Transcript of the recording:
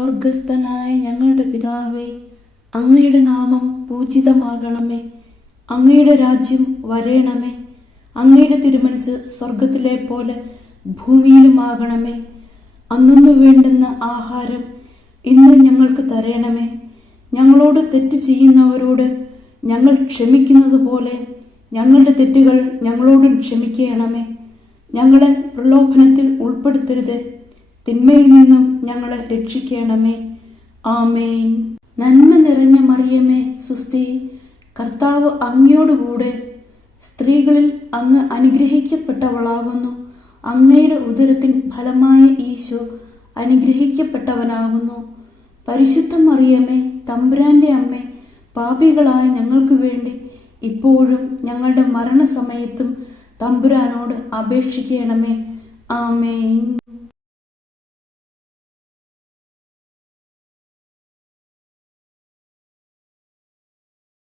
സ്വർഗസ്ഥനായ ഞങ്ങളുടെ പിതാവേ, അങ്ങയുടെ നാമം പൂജിതമാകണമേ. അങ്ങയുടെ രാജ്യം വരേണമേ. അങ്ങയുടെ തിരുമനസ് സ്വർഗത്തിലെ പോലെ ഭൂമിയിലുമാകണമേ. അന്നു വേണ്ടുന്ന ആഹാരം ഇന്ന് ഞങ്ങൾക്ക് തരണമേ. ഞങ്ങളോട് തെറ്റ് ചെയ്യുന്നവരോട് ഞങ്ങൾ ക്ഷമിക്കുന്നത് പോലെ ഞങ്ങളുടെ തെറ്റുകൾ ഞങ്ങളോടും ക്ഷമിക്കണമേ. ഞങ്ങളെ പ്രലോഭനത്തിൽ ഉൾപ്പെടുത്തരുത്, തിന്മയിൽ നിന്നും ഞങ്ങളെ രക്ഷിക്കണമേ. ആമേൻ. നന്മ നിറഞ്ഞ മറിയമേ, സുസ്തി, കർത്താവ് അങ്ങയോടുകൂടെ സ്ത്രീകളിൽ അങ്ങ് അനുഗ്രഹിക്കപ്പെട്ടവളാകുന്നു. അങ്ങയുടെ ഉദരത്തിൻ ഫലമായ ഈശോ അനുഗ്രഹിക്കപ്പെട്ടവനാകുന്നു. പരിശുദ്ധ മറിയമേ, തമ്പുരാന്റെ അമ്മേ, പാപികളായ ഞങ്ങൾക്ക് വേണ്ടി ഇപ്പോഴും ഞങ്ങളുടെ മരണസമയത്തും തമ്പുരാനോട് അപേക്ഷിക്കണമേ. ആമേൻ.